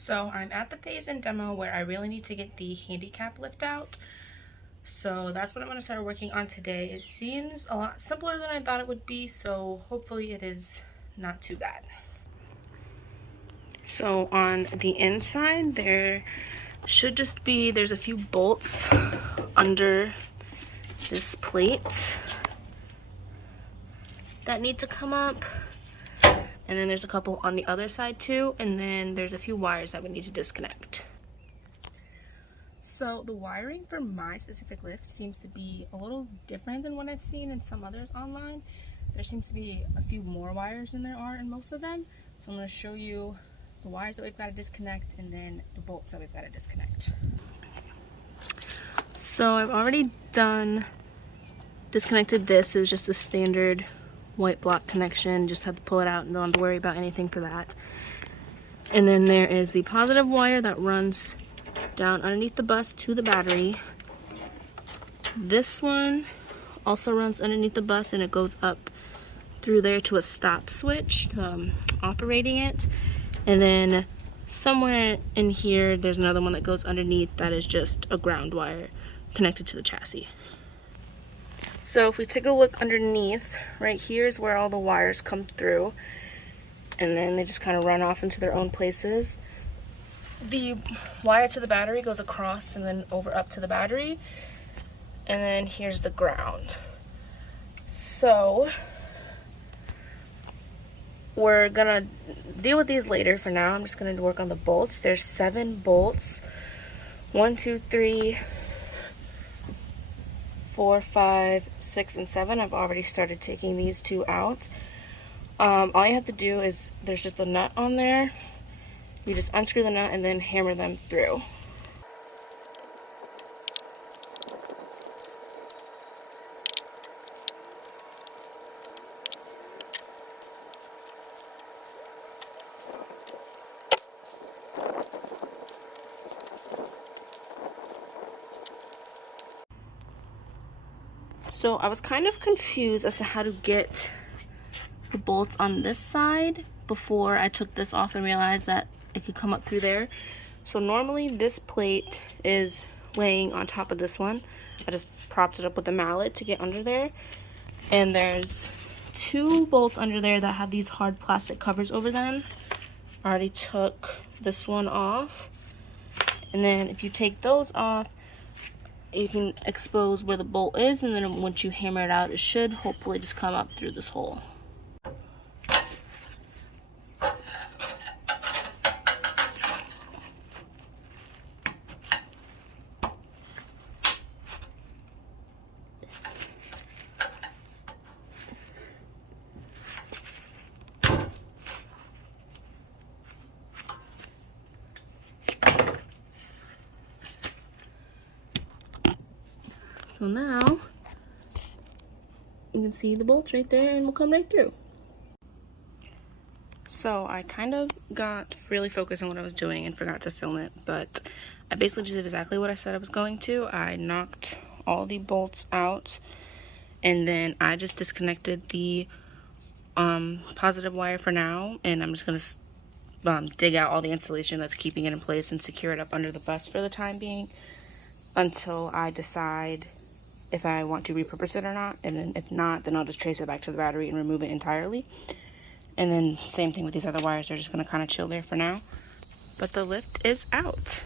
So I'm at the phase in demo where I really need to get the handicap lift out. So that's what I'm going to start working on today. It seems a lot simpler than I thought it would be, so hopefully it is not too bad. So on the inside there should just be, there's a few bolts under this plate that need to come up. And then there's a couple on the other side too, and then there's a few wires that we need to disconnect. So the wiring for my specific lift seems to be a little different than what I've seen in some others online. There seems to be a few more wires than there are in most of them. So I'm going to show you the wires that we've got to disconnect and then the bolts that we've got to disconnect. So I've already disconnected this. It was just a standard white block connection, just had to pull it out and don't have to worry about anything for that. And then there is the positive wire that runs down underneath the bus to the battery. This one also runs underneath the bus and it goes up through there to a stop switch, operating it. And then somewhere in here there's another one that goes underneath that is just a ground wire connected to the chassis. So if we take a look underneath, right here is where all the wires come through, and then they just kind of run off into their own places. The wire to the battery goes across and then over up to the battery, and then here's the ground. So we're gonna deal with these later. For now, I'm just gonna work on the bolts. There's 7 bolts. 1, 2, 3, 4, 5, 6, and 7. I've already started taking these 2 out. All you have to do is, there's just a nut on there. You just unscrew the nut and then hammer them through. So I was kind of confused as to how to get the bolts on this side before I took this off and realized that it could come up through there. So normally this plate is laying on top of this one. I just propped it up with a mallet to get under there. And there's 2 bolts under there that have these hard plastic covers over them. I already took this one off. And then if you take those off, you can expose where the bolt is, and then once you hammer it out, it should hopefully just come up through this hole. So now you can see the bolts right there and we'll come right through. So I kind of got really focused on what I was doing and forgot to film it, but I basically just did exactly what I said I was going to. I knocked all the bolts out and then I just disconnected the positive wire for now, and I'm just going to dig out all the insulation that's keeping it in place and secure it up under the bus for the time being until I decide if I want to repurpose it or not. And then if not, then I'll just trace it back to the battery and remove it entirely. And then same thing with these other wires, they're just going to kind of chill there for now. But the lift is out.